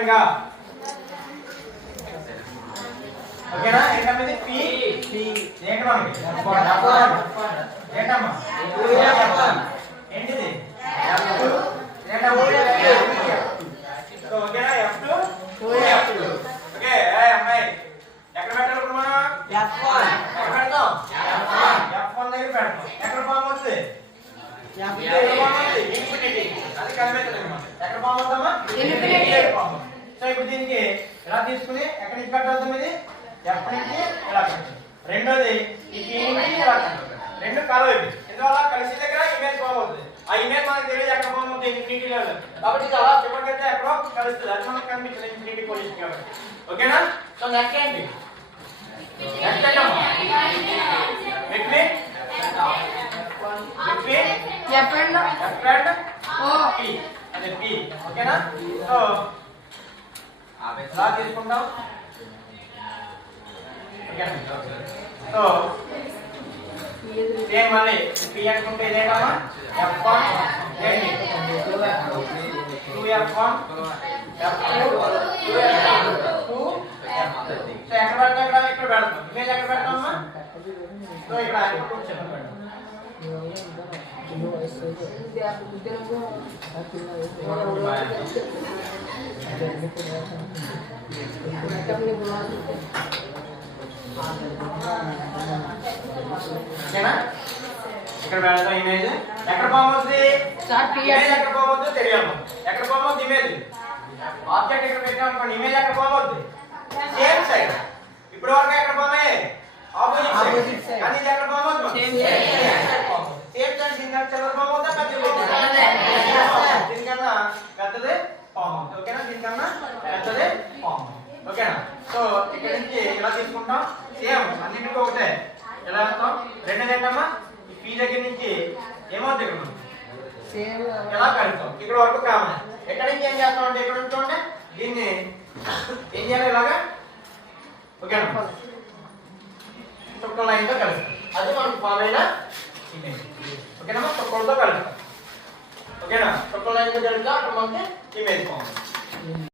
పరంగా ఓకేనా ఏంటమ్మా ఇది పి పి ఏంటమ్మా ఏంటమ్మా ఏంటిది సో ఓకేనా F2 F2 ఓకే అమ్మాయి ఎక్కడ పెట్టాలి మనం F1 ఎక్కడ పెడతాం F1 దగ్గర పెడతాం ఎక్కడ ఫామ్ వస్తుంది ఇన్ఫినిటీ అది కనిపెట్టండి అన్నమాట ఎక్కడ ఫామ్ వస్తుందమ్మా ఇన్ఫినిటీ ఫామ్ సో ఇప్పుడు దీనికి ఎలా తీసుకుని ఎక్కడి నుంచి పెట్టాలి ఇది F నుంచి ఇలా పెట్టాలి రెండోది ఈ P నుంచి ఇలా పెట్టాలి రెండు కలవవి ఇందువల్ల కలిసి దగ్గర ఇమేజ్ ఫామ్ అవుతుంది ఆ ఇమేజ్ మనకు తెలియదు ఎక్కడ ఫామ్ అవుతుంది ఇన్ఫినిటీ లెవెల్ కాబట్టి ఇది అలా చివరికైతే ఎక్కడో కలుస్తుంది అది మనకు కనిపించదు ఇన్ఫినిటీ పొజిషన్ కాబట్టి ఓకేనా సో నెక్స్ట్ ఏంటి నెక్స్ట్ ఏంటమ్మా between F and O P అదే P ఓకేనా సో ఎలా తీసుకుంటాం ఓకేనా సో సేమ్ మళ్ళీ P అనుకుంటే ఇదేంటమ్మా F1 ఏంటి 2F1 F2 2F2 సో ఎక్కడ పెడతాం ఇక్కడ పెడతాం ఇమేజ్ ఎక్కడ పెడతామమ్మా సో ఇక్కడ చెప్పండి ఓకేనా ఇక్కడ పెడతాం ఇమేజ్ ఎక్కడ ఫామ్ అవుతుంది ఇమేజ్ ఎక్కడ ఫామ్ అవుతుందో తెలియాలి ఎక్కడ ఫామ్ అవుతుంది ఇమేజ్ ఆబ్జెక్ట్ ఇక్కడ పెట్టాం అనుకోండి ఇమేజ్ ఎక్కడ ఫామ్ అవుతుంది సేమ్ సైడ్ ఇప్పుడు వరకు ఎక్కడ ఫామ్ అయ్యాయి ఆపోజిట్ సైడ్ కానీ ఇది ఎక్కడ ఫామ్ అవుతుంది సేమ్ సైడ్ దీనికన్నా చిన్నది ఫామ్ అవుతుందా పెద్దది దీనికన్నా పెద్దది ఫామ్ అవుతుంది ఓకేనా దీనికన్నా పెద్దది ఫామ్ ఓకేనా సో ఇక్కడ నుంచి ఇలా తీసుకుంటాం సేమ్ అన్నిటికీ ఒకటే ఎలా వేస్తాం రెండోది ఏంటమ్మా ఈ P దగ్గర నుంచి ఏమవుతుంది ఇక్కడ సేమ్ ఎలా కలుపుతాం ఇక్కడ వరకు కామన్ ఎక్కడి నుంచి ఏం చేస్తాం అంటే ఇక్కడ నుంచి ఉంటే దీన్ని ఏం చేయాలి ఇలాగా ఓకేనా చుక్కల లైన్తో కలుస్తాం అది మనకు ఫామ్ అయిన ఇమేజ్ ఓకేనా చుక్కలతో కలుస్తాం ఓకేనా చుక్కల లైన్తో కలుపుతా అక్కడ మనకి ఇమేజ్ ఫామ్